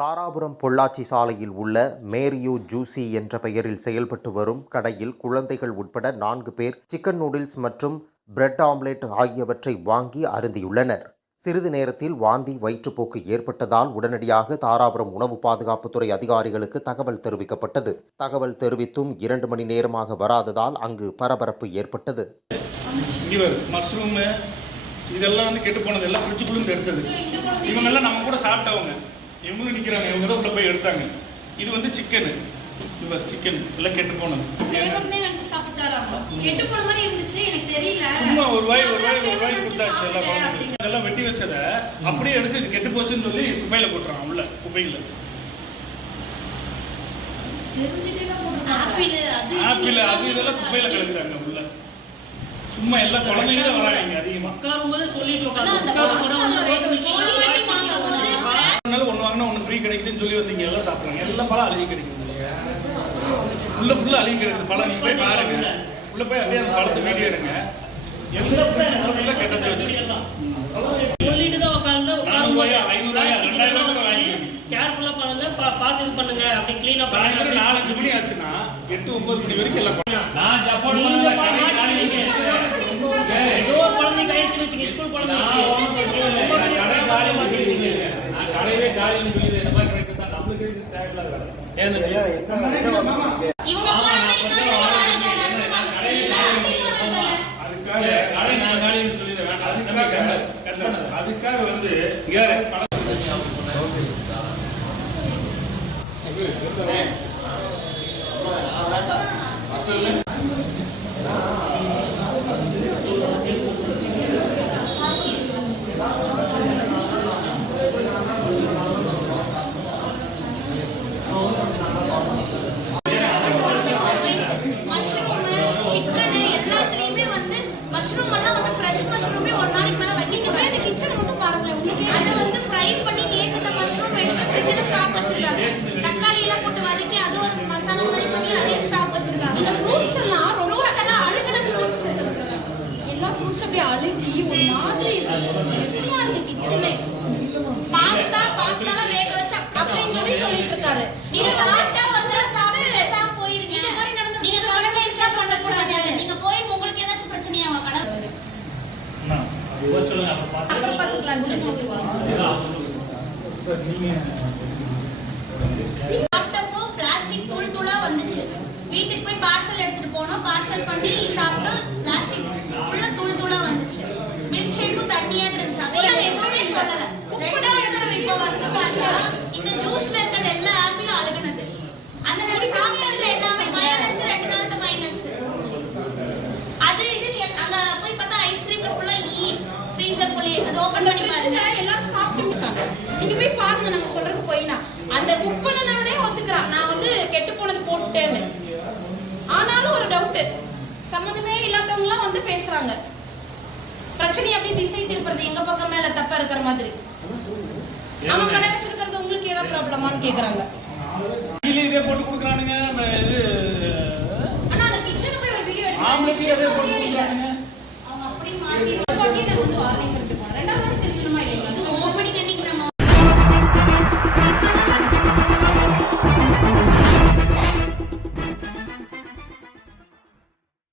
தாராபுரம் பொள்ளாச்சி சாலையில் உள்ள Mario juicy என்ற பெயரில் செயல்பட்டு வரும் கடையில் குழந்தைகள் உட்பட 4 பேர் சிக்கன் நூடுல்ஸ் மற்றும் பிரெட் ஆம்லெட் ஆகியவற்றை வாங்கி அருந்தியுள்ளனர். சிறிது நேரத்தில் வாந்தி வயிற்றுப்போக்கு ஏற்பட்டதால் உடனடியாக தாராபுரம் உணவு பாதுகாப்புத்துறை அதிகாரிகளுக்கு தகவல் தெரிவிக்கப்பட்டது. தகவல் தெரிவித்தும் 2 மணி நேரமாக வராததால் அங்கு பரபரப்பு ஏற்பட்டது. இதெல்லாம் கெட்டு போனது எல்லாம் ஃப்ரிட்ஜுக்குள்ள எடுத்தது. இவங்கெல்லாம் நம்ம கூட சாப்பிட்டவங்க, இவங்களும் நிற்கிறாங்க, இவங்க தான் உள்ள போய் எடுத்தாங்க. இது சிக்கன், இவர் சிக்கன் எல்லாம் கெட்டு போனது. சும்மா ஒரு வாய் கொடுத்தாச்சு. எல்லாம் குழந்தைங்க இதெல்லாம் வெட்டி வச்சத அப்படியே எடுத்து இது கெட்டு போச்சுன்னு சொல்லி குப்பையில போட்டுறாங்க. உள்ள குப்பையில ஆப்பிள் அது இதெல்லாம் குப்பையில கிடக்குறாங்க. உள்ள சும்மா எல்லாம் குழந்தைங்க தான் வராங்க. அதிகமா ஒன்று வாங்கினா ஒன்று ஃப்ரீ கிடைக்குதுன்னு சொல்லி வந்தீங்க. எல்லாம் சாப்பிட்றாங்க. எல்லாம் பழம் அழுகி கிடைக்குது. உள்ள ஃபுல்லாக அழுகி கிடைக்குது பழம். நீங்கள் போய் பாருங்க. உள்ள போய் அப்படியே அந்த பழத்தை வீடியோ எடுங்க. எல்லாம் ஃபுல்லாக கெட்டதை வச்சு சொல்லிட்டு தான் உட்காந்து 400 500 2000 கூட வாங்கி கேர்ஃபுல்லாக பாருங்க, பார்த்து இது பண்ணுங்க. அப்படி கிளீனாக சாயந்தரம் 4-5 மணி ஆச்சுன்னா 8-9 மணி வரைக்கும் எல்லாம் நான் ஜப்பான் அதுக்காக தக்காளி எல்லாம் போட்டு வதக்கி அது ஒரு மசாலா மாதிரி பண்ணி அதே ஸ்டாக் வச்சிருக்காங்க. இந்த ஃப்ரூட்ஸ் எல்லாம் அழுகின ஃப்ரூட்ஸ், எல்லா ஃப்ரூட்ஸ் அப்படியே அழுகி ஒரு மாதிரி மெஸ்ஸியா இருக்கு. கிச்சனே பாஸ்தால வேக வச்ச அப்படின்னு சொல்லிட்டு இருக்காரு. நீங்க சாப்பிட்டா ஒரு தடவை சாப்பிட்டு போயிருங்க. இந்த மாதிரி நடந்து நீங்க கடமை எட்லா பண்ணாங்க. நீங்க போய் உங்களுக்கு ஏதாச்சும் பிரச்சனையா அவங்க கடை அப்புறம் பாத்துக்கலாம். பிளாஸ்டிக் தூள் தூளா வந்துச்சு. வீட்டுக்கு போய் பார்சல் எடுத்துட்டு போனோம். பார்சல் பண்ணி சாப்பிட்டோம். பிளாஸ்டிக் ஃபுல்லா தூள் தூளா வந்துச்சு. மில்க் ஷேக்கும் தண்ணியா இருந்துச்சு. அதே எதுவுமே சொல்லல. உப்புடா இருக்கிற இப்ப வந்து பாருங்க, இந்த ஜூஸ்ல இருக்கிறது எல்லா ஆப்பிளும் அழுகுனது. அந்த நம்ம சாப்பிட்டதுல எல்லாமே மயோனஸ் 2 நாள் தான் மைனஸ். அது இது அங்க போய் பார்த்தா ஐஸ்கிரீம்ல ஃபுல்லா ஃப்ரீசர் குள்ளே அது ஓபன் பண்ணி பாருங்க. எல்லாரும் சாப்பிட்டு இருக்காங்க. நீங்க போய் பாருங்க. நாங்க சொல்றது போயினா அந்த குக் பண்ணனவனே ஒத்துக்கிறான், நான் கெட்டு போனது போட்டுட்டேன்னு. ஆனாலும் ஒரு டவுட், சம்மந்தமே இல்லாதவங்க எல்லாம் பேசுறாங்க. பிரச்சனை அப்படி திசை திருப்புறது எங்க பக்கம் மேல தப்பா இருக்கிற மாதிரி. அவன் கடை வச்சிருக்கிறது உங்களுக்கு ஏதோ ப்ராப்ளமான்னு கேக்குறாங்க. இதே போட்டு கொடுக்குறானுங்க. ஆனா அந்த கிச்சன் போய் ஒரு வீடியோ எடுத்து